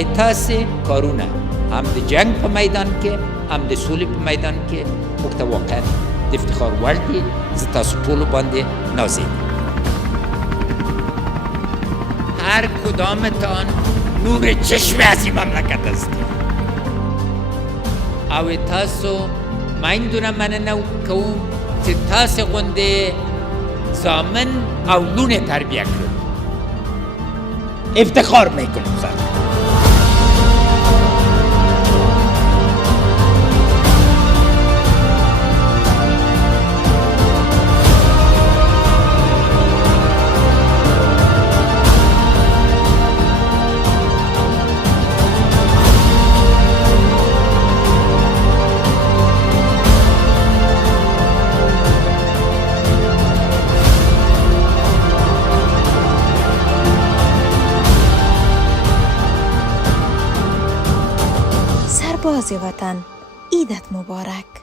اتاس کارونه هم د جنگ په میدان کې هم د سولې په میدان کې موږ ته واقعا د افتخار وړ دي. زه تاسو ټولو باندې نازېږم. هر کدامتان نور چشم از این مملکت هستید او تاسو میندونم مننه کوم چې تاسو غوندې زامن او لونه تربیه کړو. افتخار میکنم سر. سرباز وطن، عیدت مبارک.